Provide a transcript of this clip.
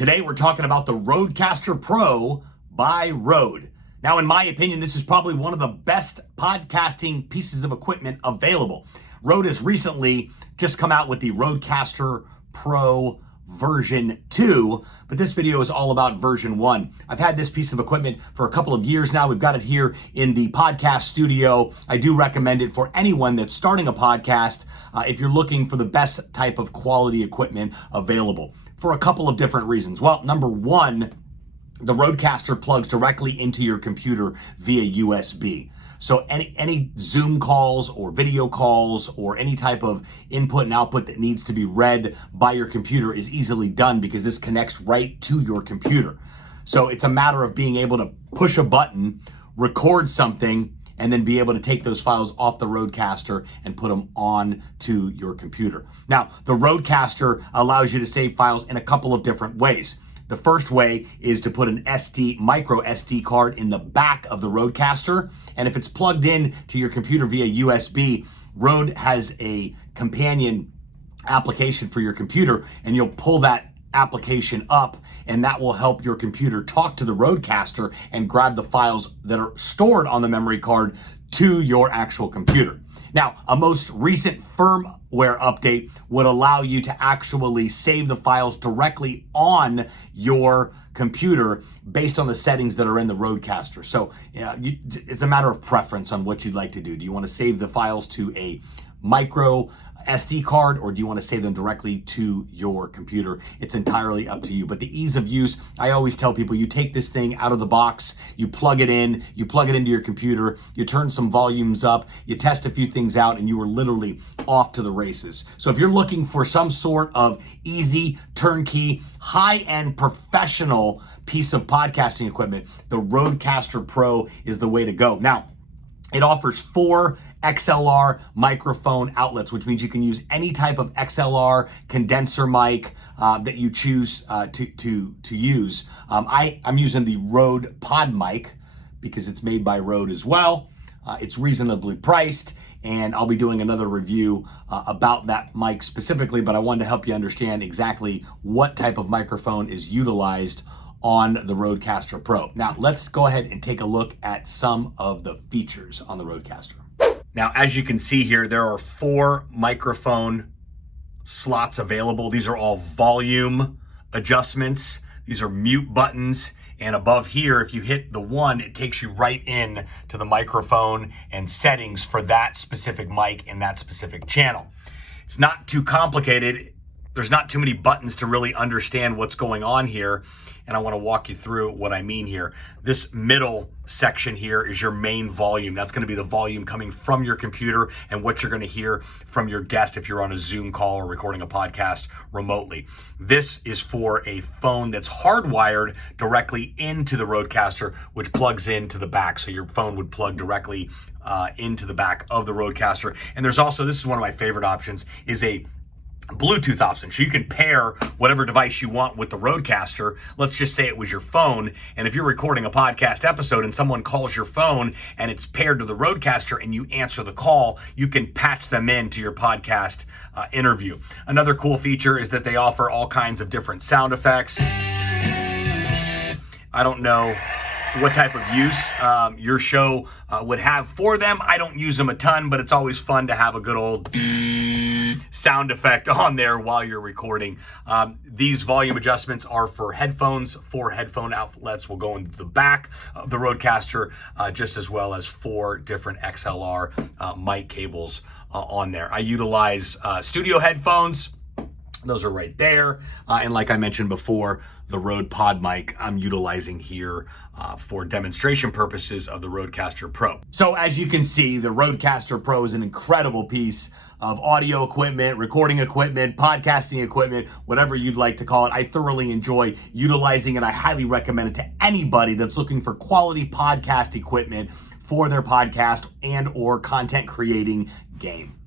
Today we're talking about the Rodecaster Pro by Rode. Now, in my opinion, this is probably one of the best podcasting pieces of equipment available. Rode has recently just come out with the Rodecaster Pro version 2, but this video is all about version 1. I've had this piece of equipment for a couple of years now. We've got it here in the podcast studio. I do recommend it for anyone that's starting a podcast if you're looking for the best type of quality equipment available for a couple of different reasons. Well, number one, the Rodecaster plugs directly into your computer via USB. So any Zoom calls or video calls or any type of input and output that needs to be read by your computer is easily done because this connects right to your computer. So it's a matter of being able to push a button, record something, and then be able to take those files off the Rodecaster and put them on to your computer. Now, the Rodecaster allows you to save files in a couple of different ways. The first way is to put an micro SD card in the back of the Rodecaster. And if it's plugged in to your computer via USB, Rode has a companion application for your computer, and you'll pull that application up, and that will help your computer talk to the Rodecaster and grab the files that are stored on the memory card to your actual computer. Now, a most recent firmware update would allow you to actually save the files directly on your computer based on the settings that are in the Rodecaster. So it's a matter of preference on what you'd like to do. Do you want to save the files to a micro SD card, or do you want to save them directly to your computer? It's entirely up to you. But the ease of use, I always tell people, you take this thing out of the box, you plug it into your computer, you turn some volumes up, you test a few things out, and you are literally off to the races. So if you're looking for some sort of easy, turnkey, high-end professional piece of podcasting equipment, the Rodecaster Pro is the way to go. Now, it offers 4 XLR microphone outlets, which means you can use any type of XLR condenser mic that you choose to use. I'm using the Rode Pod mic because it's made by Rode as well. It's reasonably priced, and I'll be doing another review about that mic specifically, but I wanted to help you understand exactly what type of microphone is utilized on the Rodecaster Pro. Now, let's go ahead and take a look at some of the features on the Rodecaster. Now, as you can see here, there are 4 microphone slots available. These are all volume adjustments. These are mute buttons. And above here, if you hit the 1, it takes you right in to the microphone and settings for that specific mic and that specific channel. It's not too complicated. There's not too many buttons to really understand what's going on here. And I want to walk you through what I mean here. This middle section here is your main volume. That's going to be the volume coming from your computer and what you're going to hear from your guest if you're on a Zoom call or recording a podcast remotely. This is for a phone that's hardwired directly into the Rodecaster, which plugs into the back. So your phone would plug directly into the back of the Rodecaster. And there's also, this is one of my favorite options, is a Bluetooth option. So you can pair whatever device you want with the Rodecaster. Let's just say it was your phone. And if you're recording a podcast episode and someone calls your phone and it's paired to the Rodecaster and you answer the call, you can patch them into your podcast interview. Another cool feature is that they offer all kinds of different sound effects. I don't know what type of use your show would have for them. I don't use them a ton, but it's always fun to have a good old sound effect on there while you're recording. These volume adjustments are for headphones. 4 headphone outlets will go into the back of the Rodecaster, just as well as 4 different XLR mic cables on there. I utilize studio headphones. Those are right there. And like I mentioned before, the Rode Pod mic I'm utilizing here for demonstration purposes of the Rodecaster Pro. So as you can see, the Rodecaster Pro is an incredible piece of audio equipment, recording equipment, podcasting equipment, whatever you'd like to call it. I thoroughly enjoy utilizing it. I highly recommend it to anybody that's looking for quality podcast equipment for their podcast and or content creating game.